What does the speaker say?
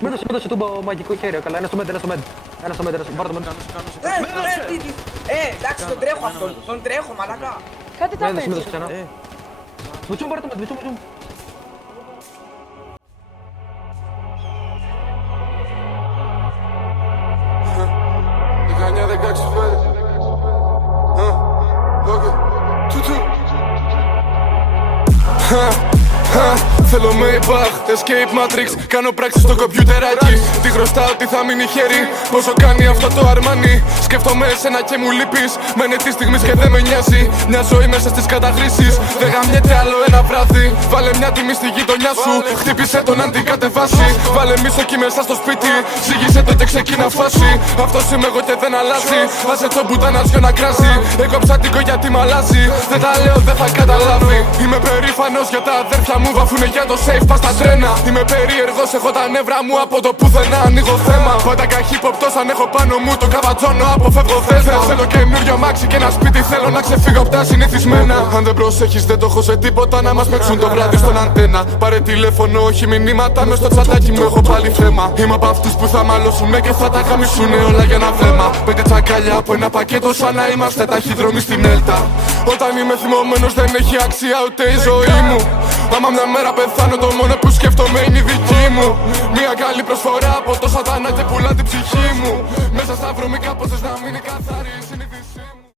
Με δώσε το μαγικό χέρι, καλά. Ένα στο μέντ, ένα στο μέντ. Πάρε το μέντ. Εντάξει, τον τρέχω αυτόν. Τον τρέχω, μαλάκα. Κάτι τα Με δώσε πέτσε. ξανά. Μπουτσούμ, πάρε το μέντ, μπουτσούμ. Δεκανιά, 16 φέρες. Θέλω Maybach, Escape Matrix. Κάνω πράξεις στο κομπιουτεράκι. Τι χρωστάω, τι θα μείνει χέρι. Πόσο κάνει αυτό το Armani. Σκέφτομαι εσένα και μου λείπεις. Μένε τη στιγμή και δεν με νοιάζει. Μια ζωή μέσα στις καταχρήσεις. Δεν γαμιέται άλλο ένα βράδυ. Βάλε μια τιμή στη γειτονιά σου. Χτύπησε τον αν την κατεβάσει. Βάλε μίσο εκεί μέσα στο σπίτι. Ζήγησε το και ξεκίνα φάση. Αυτός είμαι εγώ και δεν αλλάζει. Άσε το μπουτανάζιο να κράζει. Έκοψα την κογιά τι μ' αλλάζει. Δεν τα λέω, δεν θα καταλάβει. Είμαι περήφανος για τα αδέρφια μου. Βαφούνε για το safe, πας στα τρένα. Είμαι περίεργος, έχω τα νεύρα μου από το πουθενά. Ανοίγω θέμα. Πάντα καχύποπτος αν έχω πάνω μου το καβατζώνω. Αποφεύγω θέσα. Θέλω καινούριο μάξι και ένα σπίτι. Θέλω να ξεφύγω από τα συνηθισμένα. Αν δεν προσέχεις, δεν το έχω σε τίποτα. Να μας παίξουν το βράδυ στον αντένα. Πάρε τηλέφωνο, όχι μηνύματα. Μες στο τσατάκι μου έχω πάλι θέμα. Είμαι από αυτούς που θα μαλώσουνε και θα τα χαμισούνε όλα για ένα βλέμμα. 5 τσακάλια από ένα πακέτο σαν να είμαστε ταχυδρομοί στην Έλτα. Όταν είμαι θυμωμένος δεν έχει αξία ούτε η ζωή μου. Άμα μια μέρα πεθάνω το μόνο που σκέφτομαι είναι η δική μου. Μια καλή προσφορά από το σατανά και πουλά την ψυχή μου. Μέσα στα βρωμικά πως θες να μείνει καθαρή η συνείδησή μου.